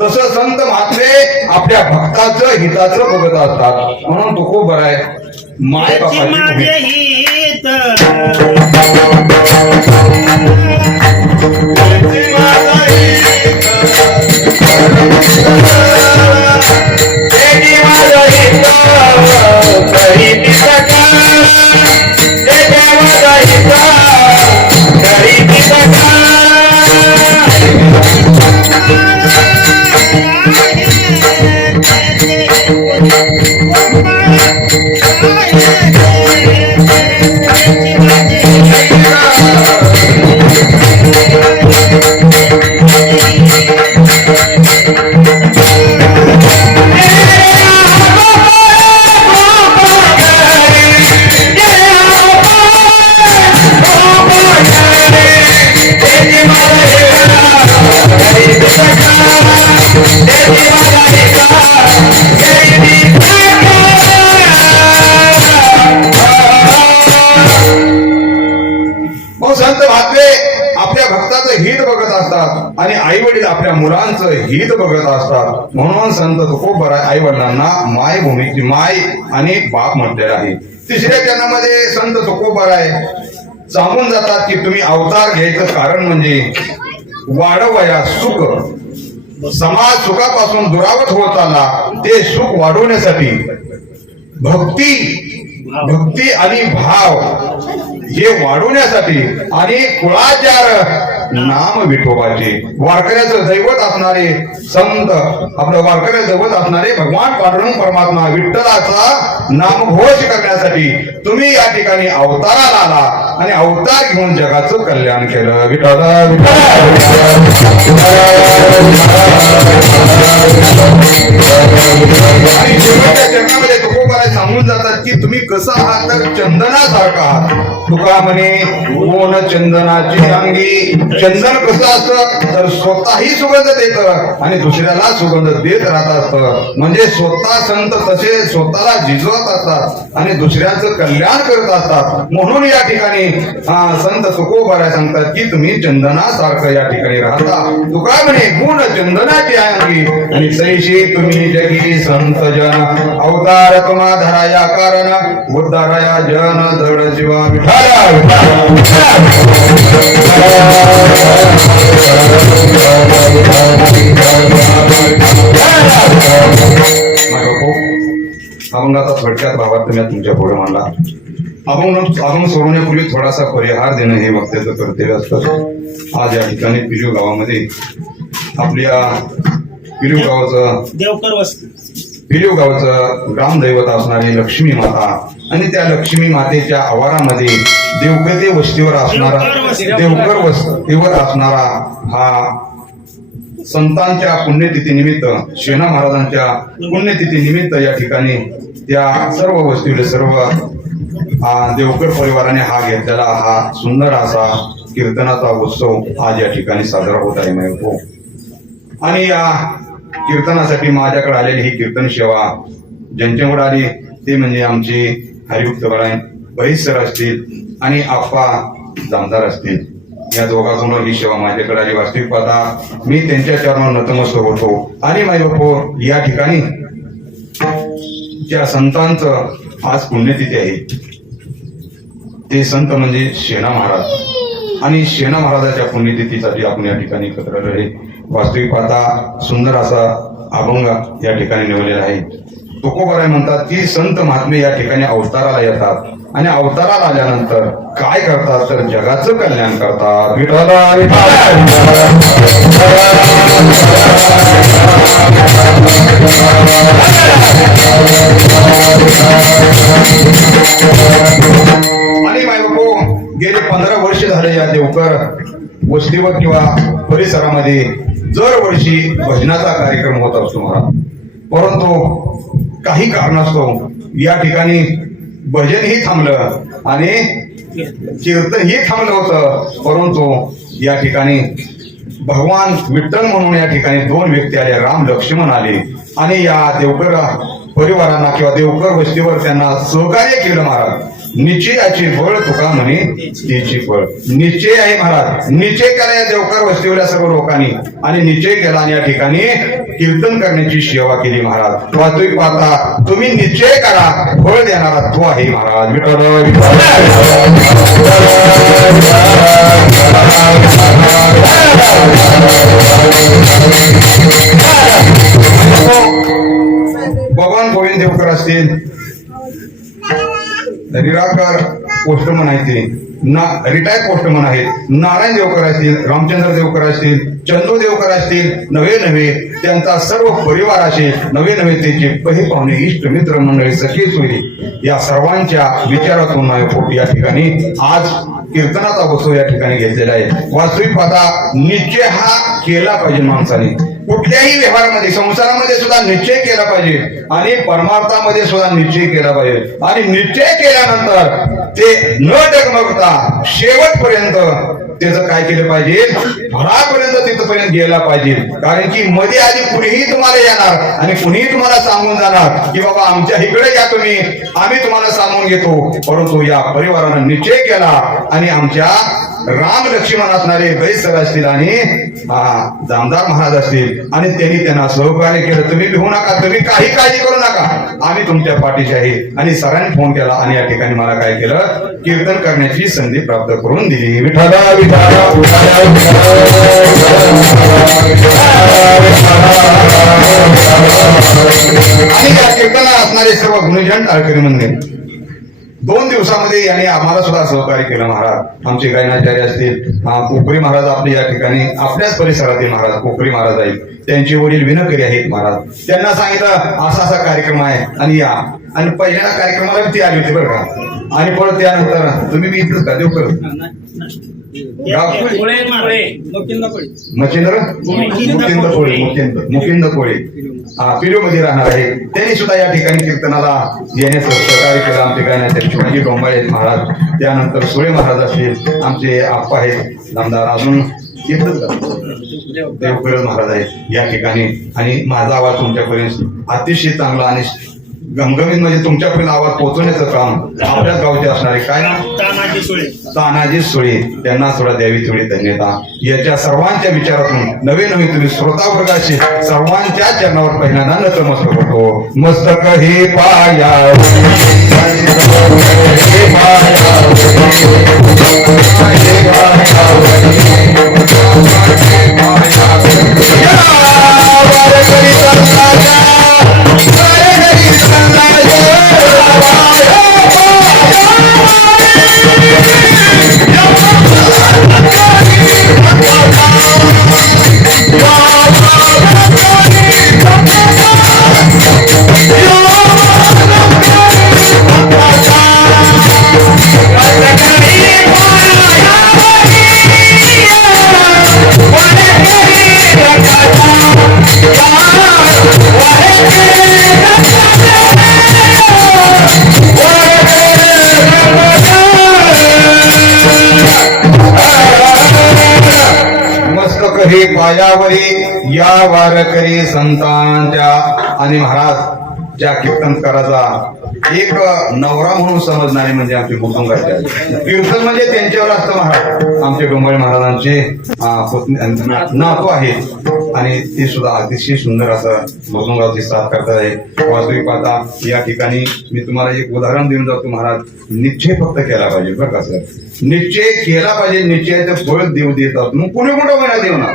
तसं संत महात्मे आपल्या भक्ताचं हिताचं बघत असतात. म्हणून तो खूप बरा आहे. माय त्याची बापाची माझे मग संत महात्मे आपल्या भक्ताचं हित बघत असतात आणि आई वडील आपल्या मुलांचं हित बघत असतात. म्हणून संत तुकोबर आई वडिलांना माय भूमीची माय आणि बाप म्हटलेला आहे. तिसऱ्या जन्मामध्ये संत तुकोबर आहे सांगून जातात की तुम्ही अवतार घ्यायचं कारण म्हणजे वाढवया सुख. समाज सुखापासून दुरावत होत आला ते सुख वाढवण्यासाठी भक्ती भक्ती आणि भाव हे वाढवण्यासाठी आणि कुळाचार नाम विठोबाचे. वारकऱ्याचं दैवत असणारे संत आपलं वारकऱ्या दैवत असणारे भगवान पांडुरंग परमात्मा विठ्ठलाचा नामघोष करण्यासाठी तुम्ही या ठिकाणी अवताराला आला आणि अवतार घेऊन जगाचं कल्याण केलं. विठ्ठल. तुका म्हणे कोण चंदनाची अंगी चंदन कसं असतं? तर स्वतःही सुगंध देत आणि दुसऱ्याला सुगंध देत राहत असत. म्हणजे स्वतः संत तसे स्वतःला झिजवत असतात आणि दुसऱ्याचं कल्याण करत असतात. म्हणून या ठिकाणी संत तुकोबाराय सांगतात की तुम्ही चंदनासारखं या ठिकाणी राहता. तुका म्हणे गुण चंदनाची अंगी आणि सैशी तुम्ही जगी संत जन. अवतार तुम्हा धराया कारण उद्धाराया जन धड जीवा विठा. अभंगाचा थोडक्यात भावार्थ मी तुमच्यापुढे मांडला अभंग अभंग सोडवण्यापूर्वी थोडासा परिहार देणं हे वक्त्याचं कर्तव्य असतं. आज या ठिकाणी पिजू गावामध्ये आपल्या पिलू गावाचं देवकर वस्ती. पिलीव गावचं ग्रामदैवत असणारी लक्ष्मी माता आणि त्या लक्ष्मी मातेच्या आवारामध्ये देवकते वस्तीवर असणारा देवकर वस्ती. देवकर वस्तीवर असणारा हा संतांच्या पुण्यतिथी निमित्त शेणा महाराजांच्या पुण्यतिथी निमित्त या ठिकाणी त्या सर्व वस्तीवर सर्व हा देवकर परिवाराने हा घेतलेला हा सुंदर असा कीर्तनाचा उत्सव आज या ठिकाणी साजरा होत आहे आणि या कीर्तनासाठी माझ्याकडे आलेली ही कीर्तन सेवा ज्यांच्याकडे आली ते म्हणजे आमचे हरियुक्त बराय बरीच सर असतील आणि आप्पा जामदार असतील. या दोघांसमोर ही सेवा माझ्याकडे आली. वास्तविक पाहता मी त्यांच्या चरणावर नतमस्तक होतो. आणि माझे बापू या ठिकाणी ज्या संतांचं आज पुण्यतिथी आहे ते संत म्हणजे शेणा महाराज. आणि शेणा महाराजाच्या पुण्यतिथीसाठी आपण या ठिकाणी एकत्र आहे. वास्तविक पाहता सुंदर असा अभंग या ठिकाणी नेवलेला आहे. तुकोबाराय म्हणतात की संत महात्मे या ठिकाणी अवताराला येतात. आणि अवताराला आल्यानंतर काय करतात? तर जगाचं कल्याण करतात. गावात किंवा परिसरामध्ये दरवर्षी भजनाचा कार्यक्रम होत असतो मला परंतु काही कारणास्तव या ठिकाणी भजनही थांबलं आणि कीर्तनही थांबलं होतं. परंतु या ठिकाणी भगवान विठ्ठल म्हणून या ठिकाणी दोन व्यक्ती आले राम लक्ष्मण आले आणि या देवकर परिवारांना किंवा देवकर वस्तीवर त्यांना सहकार्य केलं महाराज. निश्चयाची फळ तुका म्हणे त्याची फळ. निश्चय आहे महाराज. निश्चय केला या देवकार वस्तीवरल्या सर्व लोकांनी. आणि निश्चय केला आणि या ठिकाणी कीर्तन करण्याची सेवा केली महाराज. वाहतूक पाहता तुम्ही निश्चय करा. फळ देणारा तो आहे महाराज. भगवान गोविंद देवकर असतील निराकार पोस्टमन आहेत ते ना रिटायर्ड पोस्टमन आहेत नारायण देवकर असतील रामचंद्र देवकर असतील चंदू देवकर असतील नवे नवे त्यांचा सर्व परिवार असे नवे नवे त्याचे पहि पाहुणे इष्ट मित्र मंडळी सखी सोयी या सर्वांच्या विचारातून या ठिकाणी आज कीर्तनाचा वस्तू या ठिकाणी घेतलेला आहे. वास्तविक पाहता निश्चय हा केला पाहिजे माणसाने. कुठल्याही व्यवहारामध्ये संसारामध्ये सुद्धा निश्चय केला पाहिजे. आणि परमार्थामध्ये सुद्धा निश्चय केला पाहिजे. आणि निश्चय केल्यानंतर ते न डगमगता शेवटपर्यंत त्याचं काय केलं पाहिजे? घरापर्यंत तिथपर्यंत गेला पाहिजे. कारण की मध्ये आधी कुणीही तुम्हाला येणार आणि कुणीही तुम्हाला सांगून जाणार की बाबा आमच्या इकडे या तुम्ही आम्ही तुम्हाला सांगून घेतो. परंतु या परिवारानं निश्चय केला आणि आमच्या राम लक्ष्मण असणारे बैसर असतील आणि जामदार महाराज असतील आणि त्यांनी त्यांना सहकार्य केलं तुम्ही भिवू नका तुम्ही काही काळजी करू नका आम्ही तुमच्या पाठीशी आहे आणि सरांनी फोन केला आणि या ठिकाणी मला काय केलं कीर्तन करण्याची संधी प्राप्त करून दिली विठाला आणि या कीर्तनात असणारे सर्व गुणजन टाळकरी म्हणले दोन दिवसामध्ये यांनी आम्हाला सुद्धा सहकार्य केलं महाराज. आमचे गायनाचार्य असतील कोकरी महाराज आपले या ठिकाणी आपल्याच परिसरातील महाराज कोकरी महाराज आहेत. त्यांचे वडील विनकरी आहेत महाराज. त्यांना सांगितलं असा असा कार्यक्रम आहे आणि या. आणि पहिल्या कार्यक्रमाला ते आले होते बरं का. आणि परत त्यानंतर तुम्ही बी इथंच का? देव करत मुकिंद कोळे. मुकिंद कोळी. मुकिंदमध्ये राहणार आहे. त्यांनी सुद्धा या ठिकाणी कीर्तनाला येण्याचं सहकार्य केलं. आमचे गायनाचे शिवाजी डोंबाळे आहेत महाराज. त्यानंतर सुळे महाराज असतील आमचे आप्पा आहेत. नामदार अजून येतच महाराज आहेत या ठिकाणी. आणि माझा आवाज तुमच्यापर्यंत अतिशय चांगला आणि गमगमीत म्हणजे तुमच्यापर्यंत आवाज पोहोचवण्याचं काम आपल्याच गावचे असणारे काय तानाजी सुळे. तानाजी सुळे. त्यांना थोडा द्यावी थोडी धन्यता. याच्या सर्वांच्या विचारातून नवे नवे तुम्ही श्रोता वर्गाचे सर्वांच्या चरणावर पहिल्यांदा नतमस्तक करतो मस्तक हे पाया हे पायावरी या वारकरी संतांच्या आणि महाराज ज्या कीर्तनकाराचा एक नवरा म्हणून समजणारे म्हणजे आमचे कुटुंबाचे कीर्तन म्हणजे त्यांच्यावर असतं महाराज. आमचे डोंबळे महाराजांचे नातू आहेत. आणि ते सुद्धा अतिशय सुंदर असं भोजनगावची साथ करतात आहे वास्तविक पाहता या ठिकाणी मी तुम्हाला एक उदाहरण देऊन जातो महाराज. निश्चय फक्त केला पाहिजे बरं का सर? निश्चय केला पाहिजे निश्चयाचं फळ देव देतात मग पुढे कुठं महिना देवणार